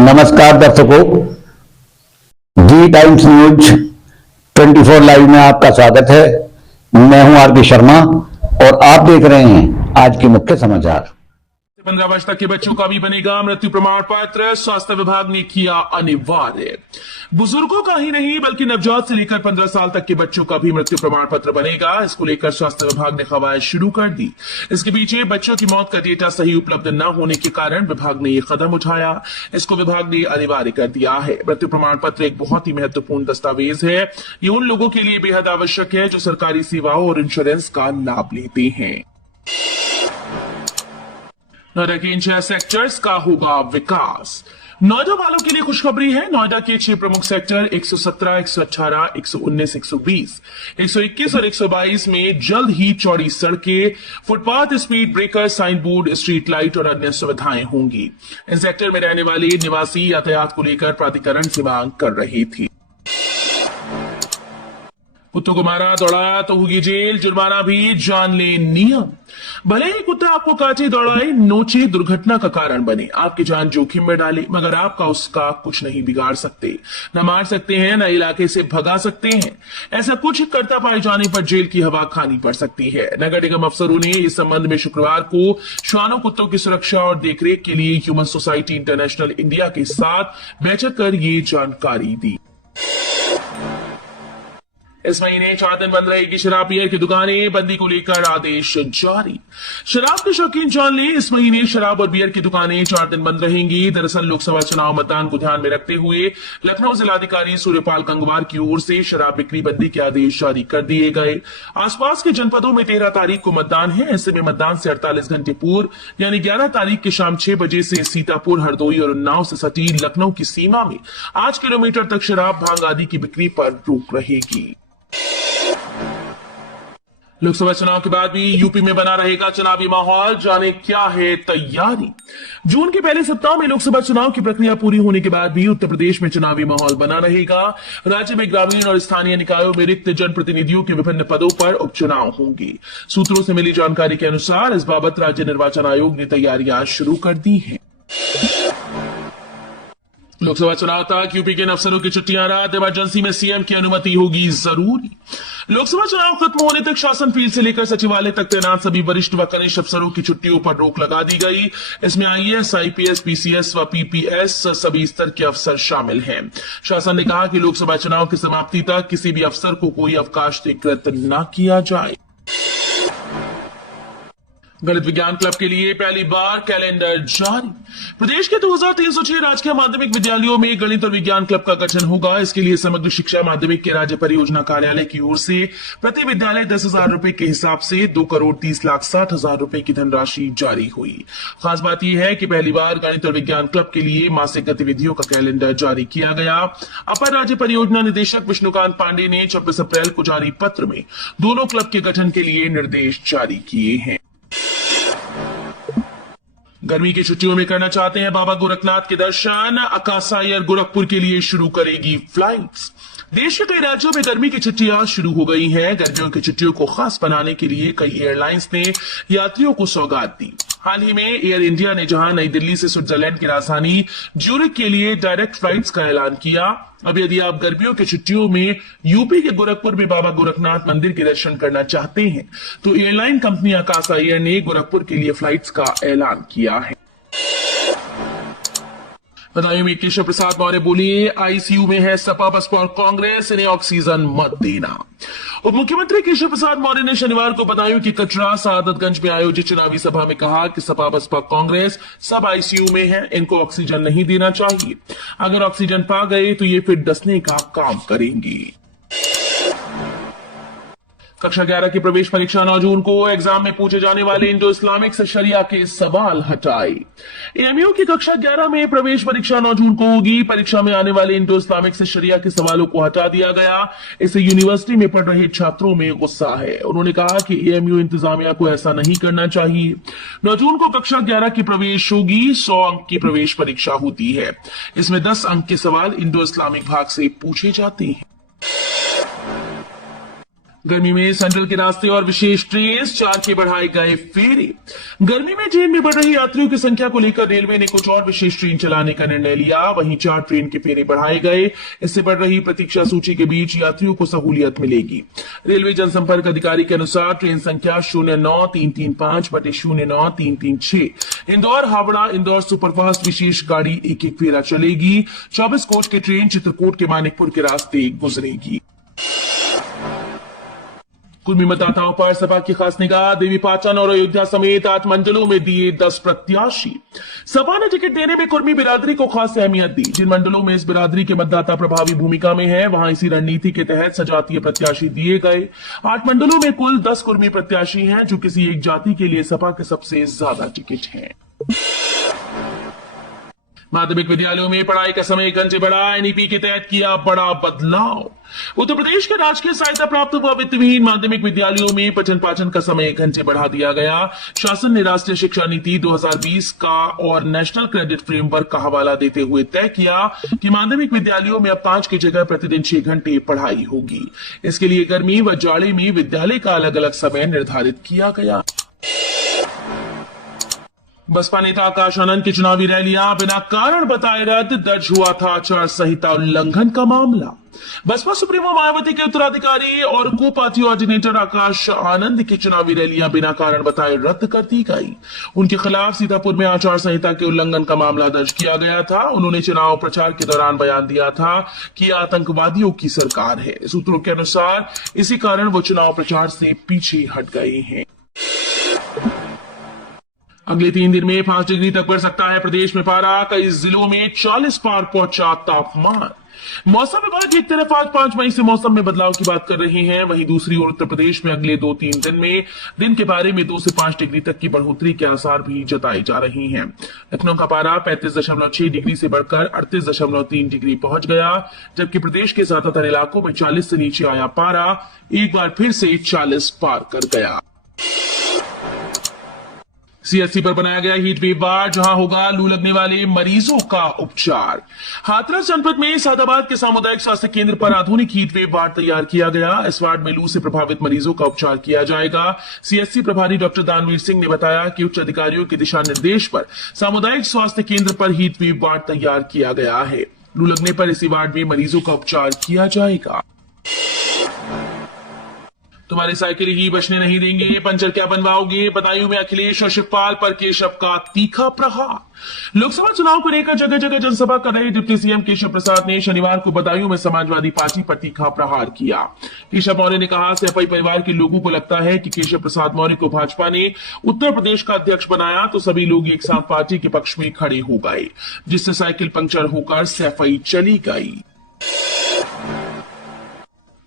नमस्कार दर्शकों, जी times news 24 live में आपका स्वागत है। मैं हूं आर के शर्मा और आप देख रहे हैं आज के मुख्य समाचार। 15 वर्ष तक के बच्चों का भी बनेगा मृत्यु प्रमाण पत्र, स्वास्थ्य विभाग ने किया अनिवार्य। बुजुर्गों का ही नहीं बल्कि नवजात से लेकर 15 साल तक के बच्चों का भी मृत्यु प्रमाण पत्र बनेगा। इसको लेकर स्वास्थ्य विभाग ने कवायद शुरू कर दी। इसके पीछे बच्चों की मौत का डेटा सही उपलब्ध न होने के कारण विभाग ने यह कदम उठाया। इसको विभाग ने अनिवार्य कर दिया है। मृत्यु प्रमाण पत्र एक बहुत ही महत्वपूर्ण दस्तावेज है। ये उन लोगों के लिए बेहद आवश्यक है जो सरकारी सेवाओं और इंश्योरेंस का लाभ लेते हैं। नोएडा के इन 6 सेक्टर्स का होगा विकास। नोएडा वालों के लिए खुशखबरी है। नोएडा के 6 प्रमुख सेक्टर 117, 118, 119, 120, 121 और 122 में जल्द ही चौड़ी सड़कें, footpath, speed breaker, sign board, street light और अन्य सुविधाएं होंगी। इन सेक्टर में रहने वाले निवासी यातायात को लेकर प्राधिकरण से मांग कर रहे थे। कुत्तों को मारा दौड़ाया तो होगी जेल, जुर्माना भी जान ले नियम। भले ही कुत्ता आपको काटे, दौड़ाए, नोचे, दुर्घटना का कारण बने, आपकी जान जोखिम में डाले, मगर आपका उसका कुछ नहीं बिगाड़ सकते। न मार सकते हैं, न इलाके से भगा सकते हैं। ऐसा कुछ करता पाए जाने पर जेल की हवा खानी पड़ सकती है। नगर निगम अफसरों ने इस संबंध में शुक्रवार को श्वानों कुत्तों की सुरक्षा और देखरेख के लिए ह्यूमन सोसाइटी इंटरनेशनल इंडिया के साथ बैठक कर ये जानकारी दी। इस महीने 4 दिन बंद रहेगी शराब बियर की दुकानें, बंदी को लेकर आदेश जारी। शराब के शौकीन जान लें, इस महीने शराब और बियर की दुकानें 4 दिन बंद रहेंगी। दरअसल लोकसभा चुनाव मतदान को ध्यान में रखते हुए लखनऊ जिलाधिकारी सूर्यपाल गंगवार की ओर से शराब बिक्री बंदी के आदेश जारी कर दिए गए। आसपास के जनपदों में 13 तारीख को मतदान है। ऐसे में मतदान से 48 घंटे पूर्व यानी 11 तारीख की शाम 6 बजे से सीतापुर, हरदोई और उन्नाव से सटी लखनऊ की सीमा में 8 किलोमीटर तक शराब, भांग आदि की बिक्री पर रोक रहेगी। लोकसभा चुनाव के बाद भी यूपी में बना रहेगा चुनावी माहौल, जाने क्या है तैयारी। जून के पहले सप्ताह में लोकसभा चुनाव की प्रक्रिया पूरी होने के बाद भी उत्तर प्रदेश में चुनावी माहौल बना रहेगा। राज्य में ग्रामीण और स्थानीय निकायों में रिक्त जनप्रतिनिधियों के विभिन्न पदों पर उपचुनाव होंगे। सूत्रों से मिली जानकारी के अनुसार इस बाबत राज्य निर्वाचन आयोग ने तैयारियां शुरू कर दी हैं। लोकसभा चुनाव तक यूपी के अफसरों की छुट्टियां रद्द, इमरजेंसी में सीएम की अनुमति होगी जरूरी। लोकसभा चुनाव खत्म होने तक शासन फील्ड से लेकर सचिवालय तक तैनात सभी वरिष्ठ व कनिष्ठ अफसरों की छुट्टियों पर रोक लगा दी गई। इसमें आईएएस, आईपीएस, पीसीएस व पीपीएस सभी स्तर के अफसर शामिल हैं। शासन ने कहा कि लोकसभा चुनाव की समाप्ति तक किसी भी अफसर को कोई अवकाश स्वीकृत न किया जाए। गणित विज्ञान क्लब के लिए पहली बार कैलेंडर जारी। प्रदेश के 2306 राजकीय माध्यमिक विद्यालयों में गणित और विज्ञान क्लब का गठन होगा। इसके लिए समग्र शिक्षा माध्यमिक के राज्य परियोजना कार्यालय की ओर से प्रति विद्यालय 10,000 रुपए के हिसाब से 2,30,60,000 रुपए की धनराशि जारी हुई। खास बात यह है कि पहली बार गणित और विज्ञान क्लब के लिए मासिक गतिविधियों का कैलेंडर जारी किया गया। अपर राज्य परियोजना निदेशक विष्णुकांत पांडे ने 26 अप्रैल को जारी पत्र में दोनों क्लब के गठन के लिए निर्देश जारी किए हैं। गर्मी की छुट्टियों में करना चाहते हैं बाबा गोरखनाथ के दर्शन, आकाशा एयर गोरखपुर के लिए शुरू करेगी फ्लाइट्स। देश के कई राज्यों में गर्मी की छुट्टियां शुरू हो गई हैं। गर्मियों की छुट्टियों को खास बनाने के लिए कई एयरलाइंस ने यात्रियों को सौगात दी। हाल ही में एयर इंडिया ने जहां नई दिल्ली से स्विट्जरलैंड की राजधानी ज्यूरिख के लिए डायरेक्ट फ्लाइट्स का ऐलान किया। अब यदि आप गर्मियों की छुट्टियों में यूपी के गोरखपुर में बाबा गोरखनाथ मंदिर के दर्शन करना चाहते हैं तो एयरलाइन कंपनी आकाशा एयर ने गोरखपुर के लिए फ्लाइट्स का ऐलान किया है। बदायूं में केशव प्रसाद मौर्य बोले, आईसीयू में है सपा, बसपा और कांग्रेस, इन्हें ऑक्सीजन मत देना। उप मुख्यमंत्री केशव प्रसाद मौर्य ने शनिवार को बदायूं की कटरा सादतगंज में आयोजित चुनावी सभा में कहा कि सपा, बसपा, कांग्रेस सब आईसीयू में है, इनको ऑक्सीजन नहीं देना चाहिए। अगर ऑक्सीजन पा गए तो ये फिर डसने का काम करेंगी। कक्षा 11 की प्रवेश परीक्षा 9 जून को। एग्जाम में पूछे जाने वाले इंडो इस्लामिक से शरिया के सवाल हटाए। एएमयू की कक्षा 11 में प्रवेश परीक्षा 9 जून को होगी। परीक्षा में आने वाले इंडो इस्लामिक से शरिया के सवालों को हटा दिया गया। इससे यूनिवर्सिटी में पढ़ रहे छात्रों में गुस्सा है। उन्होंने कहा कि एएमयू इंतजामिया को ऐसा नहीं करना चाहिए। 9 जून को कक्षा 11 की प्रवेश होगी। 100 अंक की प्रवेश परीक्षा होती है। इसमें 10 अंक के सवाल इंडो इस्लामिक भाग से पूछे जाते हैं। गर्मी में सेंट्रल के रास्ते और विशेष ट्रेन 4 के बढ़ाए गए फेरे। गर्मी में ट्रेन में बढ़ रही यात्रियों की संख्या को लेकर रेलवे ने कुछ और विशेष ट्रेन चलाने का निर्णय लिया। वहीं 4 ट्रेन के फेरे बढ़ाए गए। इससे बढ़ रही प्रतीक्षा सूची के बीच यात्रियों को सहूलियत मिलेगी। रेलवे जनसंपर्क अधिकारी के अनुसार ट्रेन संख्या 09335/09336 इंदौर हावड़ा इंदौर सुपरफास्ट विशेष गाड़ी एक फेरा चलेगी। 24 कोच की ट्रेन चित्रकूट के मानिकपुर के रास्ते गुजरेगी। कुर्मी मतदाताओं पर सपा की खास निगाह। देवीपाटन और अयोध्या समेत 8 मंडलों में दिए 10 प्रत्याशी। सपा ने टिकट देने में कुर्मी बिरादरी को खास अहमियत दी। जिन मंडलों में इस बिरादरी के मतदाता प्रभावी भूमिका में है, वहां इसी रणनीति के तहत सजातीय प्रत्याशी दिए गए। 8 मंडलों में कुल 10 कुर्मी प्रत्याशी हैं, जो किसी एक जाति के लिए सपा के सबसे ज्यादा टिकट हैं। माध्यमिक विद्यालयों में पढ़ाई का समय 1 घंटे बढ़ा। एनईपी के तहत किया बड़ा बदलाव। उत्तर प्रदेश के राजकीय सहायता प्राप्त व वित्तविहीन माध्यमिक विद्यालयों में पठन पाठन का समय 1 घंटे बढ़ा दिया गया। शासन ने राष्ट्रीय शिक्षा नीति 2020 का और नेशनल क्रेडिट फ्रेमवर्क का हवाला देते हुए तय किया कि माध्यमिक विद्यालयों में अब 5 की जगह प्रतिदिन 6 घंटे पढ़ाई होगी। इसके लिए गर्मी व जाड़े में विद्यालय का अलग अलग समय निर्धारित किया गया। बसपा नेता आकाश आनंद की चुनावी रैलियां बिना कारण बताए रद्द। दर्ज हुआ था आचार संहिता उल्लंघन का मामला। बसपा सुप्रीमो मायावती के उत्तराधिकारी और को पार्टी ऑर्डिनेटर आकाश आनंद की चुनावी रैलियां बिना कारण बताए रद्द कर दी गई। उनके खिलाफ सीतापुर में आचार संहिता के उल्लंघन का मामला दर्ज किया गया था। उन्होंने चुनाव प्रचार के दौरान बयान दिया था कि आतंकवादियों की सरकार है। सूत्रों के अनुसार इसी कारण वो चुनाव प्रचार से पीछे हट गए हैं। अगले 3 दिन में 5 डिग्री तक बढ़ सकता है प्रदेश में पारा। कई जिलों में 40 पार पहुंचा तापमान। मौसम विभाग एक तरफ आज 5 मई से मौसम में बदलाव की बात कर रहे हैं, वहीं दूसरी ओर उत्तर प्रदेश में अगले 2-3 दिन में दिन के पारे में 2 से 5 डिग्री तक की बढ़ोतरी के आसार भी जताए जा रहे हैं। लखनऊ का पारा 35.6 डिग्री से बढ़कर 38.3 डिग्री पहुंच गया, जबकि प्रदेश के ज्यादातर इलाकों में 40 से नीचे आया पारा एक बार फिर से 40 पार कर गया। सीएससी पर बनाया गया हीट वेव वार्ड, जहां होगा लू लगने वाले मरीजों का उपचार। हाथरस जनपद में सादाबाद के सामुदायिक स्वास्थ्य केंद्र पर आधुनिक हीट वेव वार्ड तैयार किया गया। इस वार्ड में लू से प्रभावित मरीजों का उपचार किया जाएगा। सीएससी प्रभारी डॉक्टर दानवीर सिंह ने बताया कि उच्च अधिकारियों के दिशा निर्देश पर सामुदायिक स्वास्थ्य केंद्र पर हीट वेव वार्ड तैयार किया गया है। लू लगने पर इसी वार्ड में मरीजों का उपचार किया जाएगा। तुम्हारी साइकिल ही बचने नहीं देंगे, पंचर क्या बनवाओगे? बदायूं में अखिलेश और शिवपाल पर केशव का तीखा प्रहार। लोकसभा चुनाव को लेकर जगह जगह जनसभा कर रहे डिप्टी सीएम केशव प्रसाद ने शनिवार को बदायूं में समाजवादी पार्टी पर तीखा प्रहार किया। केशव मौर्य ने कहा, सैफई परिवार के लोगों को लगता है कि केशव प्रसाद मौर्य को भाजपा ने उत्तर प्रदेश का अध्यक्ष बनाया तो सभी लोग एक साथ पार्टी के पक्ष में खड़े हो गए, जिससे साइकिल पंक्चर होकर सैफई चली गई।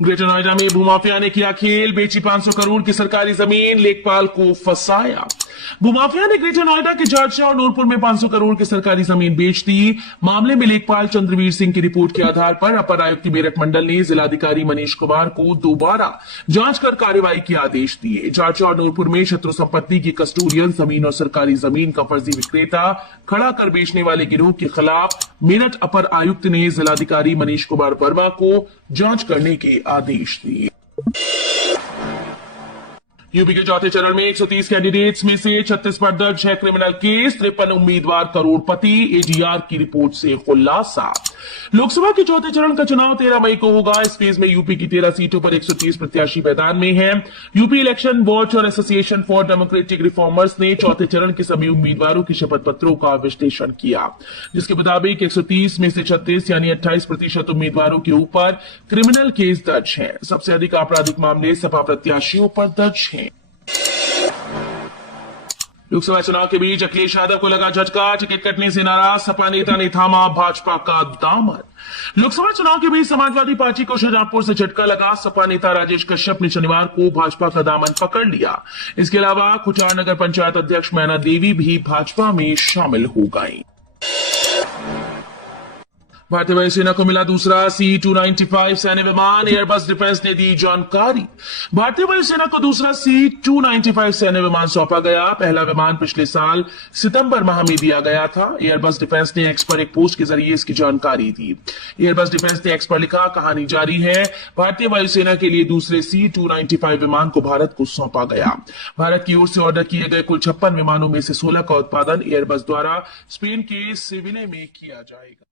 ग्रेटर नोएडा में भूमाफिया ने किया खेल, बेची 500 करोड़ की सरकारी जमीन, लेखपाल को फंसाया। भूमाफिया ने ग्रेटर नोएडा के जाटचा और नूरपुर में 500 करोड़ की सरकारी जमीन बेच दी। मामले में लेखपाल चंद्रवीर सिंह की रिपोर्ट के आधार पर अपर आयुक्त मेरठ मंडल ने जिलाधिकारी मनीष कुमार को दोबारा जांच कर कार्रवाई के आदेश दिए। जाटचा और नूरपुर में शत्रु संपत्ति की कस्टोडियल जमीन और सरकारी जमीन का फर्जी विक्रेता खड़ा कर बेचने वाले गिरोह के खिलाफ मेरठ अपर आयुक्त ने जिलाधिकारी मनीष कुमार वर्मा को जांच करने के आदेश दिए। यूपी के चौथे चरण में 130 कैंडिडेट्स में से 36 पर दर्ज है क्रिमिनल केस। 53 उम्मीदवार करोड़पति। एडीआर की रिपोर्ट से खुलासा। लोकसभा के चौथे चरण का चुनाव 13 मई को होगा। इस फेज में यूपी की 13 सीटों पर 130 प्रत्याशी मैदान में हैं। यूपी इलेक्शन वॉच और एसोसिएशन फॉर डेमोक्रेटिक रिफॉर्मर्स ने चौथे चरण के सभी उम्मीदवारों के शपथ पत्रों का विश्लेषण किया, जिसके मुताबिक 130 में से 36 यानी 28% उम्मीदवारों के ऊपर क्रिमिनल केस दर्ज है। सबसे अधिक आपराधिक मामले सपा प्रत्याशियों पर दर्ज हैं। लोकसभा चुनाव के बीच अखिलेश यादव को लगा झटका। टिकट कटने से नाराज सपा नेता ने थामा भाजपा का दामन। लोकसभा चुनाव के बीच समाजवादी पार्टी को शाहजहांपुर से झटका लगा। सपा नेता राजेश कश्यप ने शनिवार को भाजपा का दामन पकड़ लिया। इसके अलावा खुचार नगर पंचायत अध्यक्ष मैना देवी भी भाजपा में शामिल हो गई। भारतीय वायुसेना को मिला दूसरा C-295 सैन्य विमान, एयरबस डिफेंस ने दी जानकारी। भारतीय वायुसेना को दूसरा C-295 सैन्य विमान सौंपा गया। पहला विमान पिछले साल सितंबर माह में दिया गया था। एयरबस डिफेंस ने एक्स पर एक पोस्ट के जरिए इसकी जानकारी दी। एयरबस डिफेंस ने एक्स पर लिखा, कहानी जारी है, भारतीय वायुसेना के लिए दूसरे C-295 विमान को भारत को सौंपा गया। भारत की ओर से ऑर्डर किए गए कुल 56 विमानों में से 16 का उत्पादन एयरबस द्वारा स्पेन के सेविले में किया जाएगा।